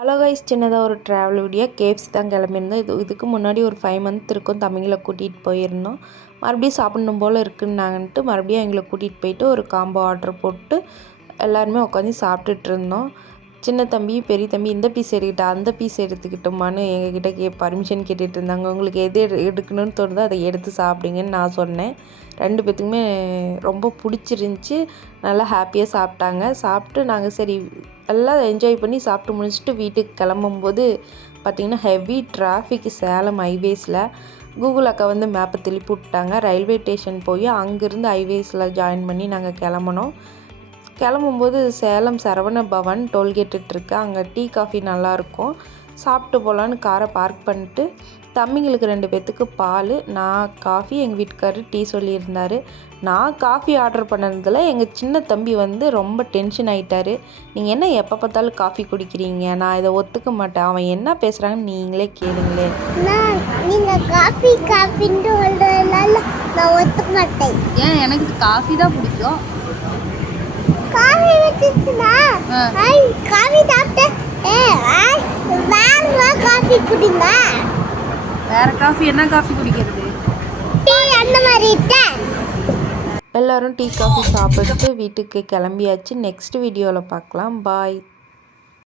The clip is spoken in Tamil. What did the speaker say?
ஹலோ கைஸ், சின்னதாக ஒரு ட்ராவல் வீடியோ. கேப்ஸ் தான் கிளம்பியிருந்தோம். இதுக்கு முன்னாடி ஒரு 5 மந்த் இருக்கும் தம்பிங்களை கூட்டிகிட்டு போயிருந்தோம். மறுபடியும் சாப்பிடணும் போல் இருக்குன்னாங்கன்ட்டு மறுபடியும் எங்களை கூட்டிகிட்டு போயிட்டு ஒரு காம்போ ஆர்டர் போட்டு எல்லாருமே உட்காந்து சாப்பிட்டுட்டு இருந்தோம். சின்ன தம்பி பெரிய தம்பி இந்த பீஸ் எடுக்கிட்டா அந்த பீஸ் எடுத்துக்கிட்டோமான்னு எங்ககிட்ட பர்மிஷன் கேட்டுட்டு இருந்தாங்க. உங்களுக்கு எது எடுக்கணும்னு தோணுதோ அதை எடுத்து சாப்பிடுங்கன்னு நான் சொன்னேன். 2 பேத்துக்குமே ரொம்ப பிடிச்சிருந்துச்சி. நல்லா ஹாப்பியாக சாப்பிட்டாங்க. சாப்பிட்டு நாங்கள் சரி எல்லாம் என்ஜாய் பண்ணி சாப்பிட்டு முடிச்சுட்டு வீட்டுக்கு கிளம்பும்போது பார்த்திங்கன்னா ஹெவி டிராஃபிக் சேலம் ஹைவேஸில். கூகுள் அக்கா வந்து மேப்பை திருப்பி விட்டாங்க. ரயில்வே ஸ்டேஷன் போய் அங்கேருந்து ஹைவேஸில் ஜாயின் பண்ணி நாங்கள் கிளம்புனோம். கிளம்பும்போது சேலம் சரவண பவன் டோல்கேட்டுருக்கு. அங்கே டீ காஃபி நல்லாயிருக்கும். சாப்பிட்டு போகலான்னு காரை பார்க் பண்ணிட்டு தம்பிங்களுக்கு 2 பேர்த்துக்கு பால், நான் காஃபி, எங்கள் வீட்டுக்காரர் டீ சொல்லியிருந்தார். நான் காஃபி ஆர்டர் பண்ணதில் எங்கள் சின்ன தம்பி வந்து ரொம்ப டென்ஷன் ஆகிட்டார். நீங்கள் என்ன எப்போ பார்த்தாலும் காஃபி குடிக்கிறீங்க, நான் இதை ஒத்துக்க மாட்டேன், அவன் என்ன பேசுகிறாங்கன்னு நீங்களே கேளுங்களே. நீங்கள் காஃபி காஃபின்னு சொல்கிறதுனால நான் ஒத்துக்க மாட்டேன். ஏன்? எனக்கு காஃபி தான் பிடிக்கும். காஃபி வச்சுச்சுனா காஃபி சாப்பிட்டு வேற காஃபி குடிங்க. வேற காஃபி என்ன காஃபி குடிக்கிறது? டீ அந்த மாதிரி. எல்லோரும் டீ காஃபி சாப்பிட்டு வீட்டுக்கு கிளம்பியாச்சு. நெக்ஸ்ட் வீடியோவில் பார்க்கலாம். பாய்.